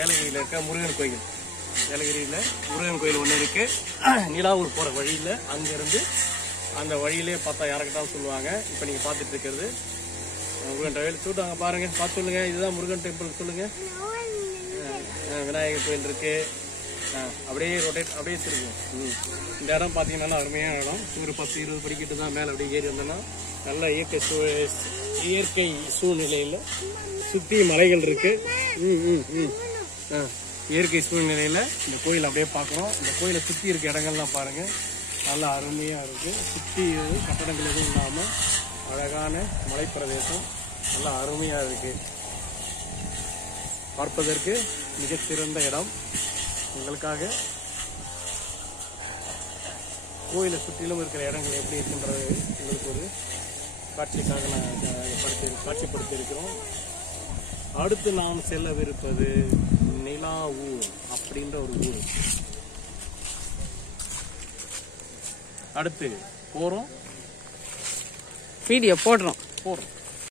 ஏலகிரியில் இருக்க முருகன் கோயில், ஏலகிரியில் முருகன் கோயில் ஒன்று இருக்கு. நிலாவூர் போகிற வழியில் அங்கேருந்து அந்த வழியிலே பார்த்தா யாருக்கிட்டாலும் சொல்லுவாங்க. இப்போ நீங்கள் பார்த்துட்டு இருக்கிறது முருகன் டெம்பிள். சொல்லுவாங்க பாருங்க, பார்த்து சொல்லுங்க, இதுதான் முருகன் டெம்பிள் சொல்லுங்க. விநாயகர் கோயில் இருக்கு. அப்படியே ரொட்டேட் அப்படியே திரும்பும். இந்த இடம் பார்த்தீங்கன்னா அருமையான இடம். ஒரு 10-20 படிக்கிட்டு தான் மேலே அப்படியே ஏறி வந்தோன்னா நல்ல இயற்கை சூழ்நிலையில் சுற்றி மலைகள் இருக்கு. இயற்கை சூழ்நிலையில் இந்த கோயில் அப்படியே பார்க்குறோம். இந்த கோயிலை சுற்றி இருக்க இடங்கள்லாம் பாருங்க, நல்லா அருமையாக இருக்கு. சுற்றி கட்டடங்கள் எதுவும் இல்லாமல் அழகான மலைப்பிரதேசம், நல்லா அருமையாக இருக்கு. பார்ப்பதற்கு மிகச்சிறந்த இடம். உங்களுக்காக கோயிலை சுற்றிலும் இருக்கிற இடங்கள் எப்படி இருக்கின்றது உங்களுக்கு ஒரு காட்சிக்காக காட்சிப்படுத்தி இருக்கிறோம். அடுத்து நாம் செல்லவிருப்பது நிலாவூர் அப்படின்ற ஒரு ஊர். அடுத்து போறோம், வீடியோ போடுறோம்.